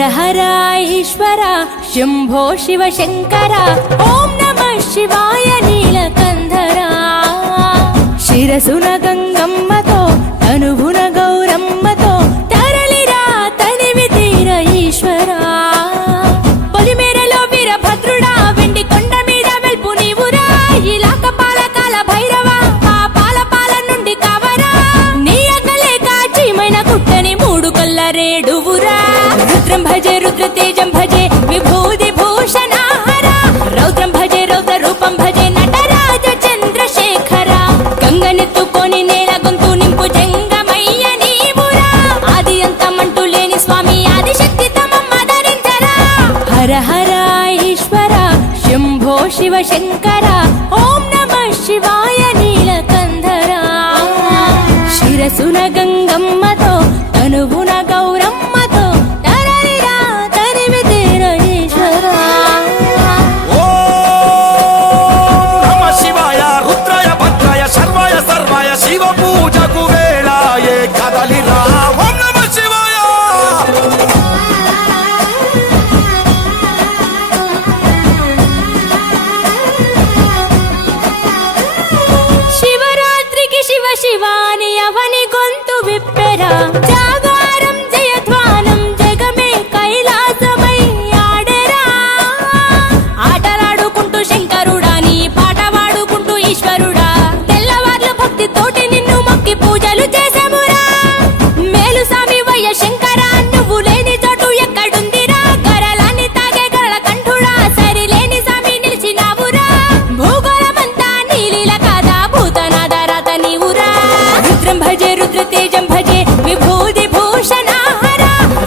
హర హర ఈశ్వర శంభో శివ శంకర ఓం నమః శివాయ నీలకంధర శిరసున గంగమ్మతో తనువున గౌరమ్మతో తరలిరా తనివి తీర ఈశ్వర పొలిమేరలో వీరభద్రుడా వెండి కొండ మీద వెల్పు నీవురా ఇలాక పాలకాల భైరవ పాపాల పాల నుండి కావరా నీ అగ్గలే కాచిమైన కుట్టని మూడు కొల్ల రేడువురా రుద్రం భజే రుద్ర తేజం భజే విభూది భూషణ హర రౌద్రం భజే రౌద్ర రూపం భజే నటరాజ చంద్రశేఖర గంగనెత్తుకొని నేల గొంతు నింపు జంగమయ్య నీవురా ఆది అంతమంటూ లేని స్వామి ఆదిశక్తి తమమ్మ ధరించరా హర హర ఈశ్వర శంభో శివ శంకర ఓం నమః శివాయ నీలకంధర శిరసున గంగమ్మతో తనువున గౌరమ్మతో తరలిరా తనివి తీర ఈశ్వర నమ శివాయ రుద్రాయ భద్రాయ శర్వాయ సర్వాయ శివ పూజకు వేళాయే కదలిరా ఓం నమ శివాయ శివరాత్రికి శివ శివాని అవని గొంతు విప్పెరా జాగారం జయధ్వానం జగమే కైలాసమై ఆడెరా ఆటలాడుకుంటూ శంకరుడా నీ పాట వాడుకుంటూ ఈశ్వరుడా తెల్లవార్లు భక్తితోటి నిన్ను మొక్కి పూజలు చేసామురా మేలు సామి వయ్య శంకర నువ్వు లేని చోటు ఎక్కడుందిరా గరలాన్ని తాగే గరళ కంఠుడా సరిలేని సామి నిలిచినావురా భూగోళమంతా నీలీల కాదా భూతనాద రాత నీవురా రుద్రం భజే రుద్ర తేజం భజే విభూది భూషణ హర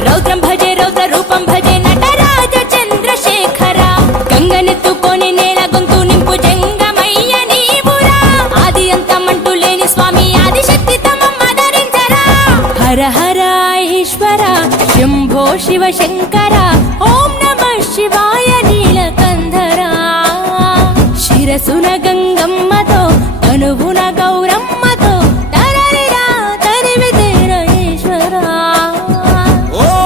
రౌద్రం భజే రౌద్ర రూపం భజే నటరాజ చంద్రశేఖర గంగనెత్తుకొని నేల గొంతు నింపు జంగమయ్య నీవురా ఆది అంతమంటూ లేని స్వామి ఆదిశక్తి తమమ్మ ధరించరా హర హర ఈశ్వర శంభో శివ శంకర ఓం నమః శివాయ నీలకంధర శిరసున గంగమ్మతో తనువున గౌరమ్మతో తరలిరా తనివి తీర ఈశ్వర ఓం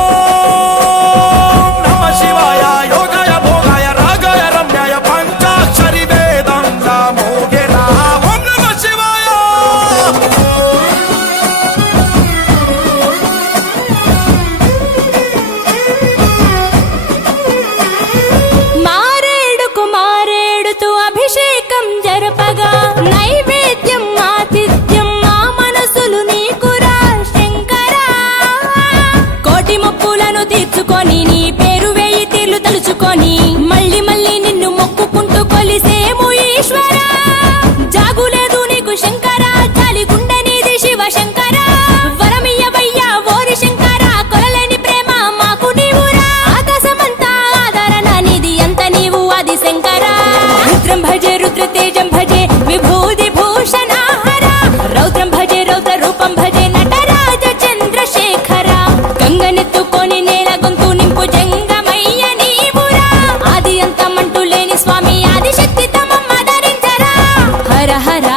నమ శివాయ యోగాయ భోగాయ రాగాయ రమ్యాయ పంచాక్షరి వేదంగా మోగెరా ఓం నమ శివాయ మారేడుకు మారేడుతూ అభిషేకం జరపగా నైవేద్యం ఆతిథ్యం మా మనసులు నీకురా శంకరా కోటి మొక్కులను తీర్చుకొని నీ పేరు వేయి తీర్లు తలుచుకొని మళ్ళీ మళ్ళీ నిన్ను మొక్కుకుంటూ కొలిసేము ఈశ్వర జాగులేదు నీకు శంకర జాలి గుండె నీది శివ శంకర వరమియ్యవయ్యా ఓరి శంకర కొలలేని ప్రేమ మాకు నీవురా ఆకాశమంతా ఆదరణ నీది అంత నీవు ఆది శంకర రుద్రం భజే రుద్ర తేజం భజే విభూది భూషణ హర రౌద్రం భజే రౌద్ర రూపం భజే నటరాజ చంద్రశేఖర గంగనెత్తుకొని నేల గొంతు నింపు జంగమయ్య నీవురా ఆది అంతమంటూ లేని స్వామి ఆదిశక్తి తమమ్మ ధరించరా హర హర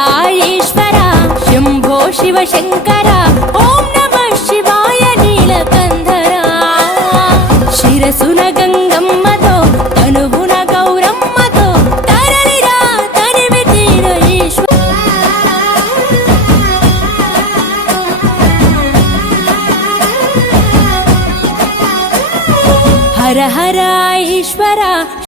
ఈశ్వర శంభో శివ శంకర ఓం నమః శివాయ నీలకంధర శిరసున గంగమ్మతో తనువున గౌరమ్మతో తరలిరా తనివి తీర ఈశ్వర హర హర ఈశ్వర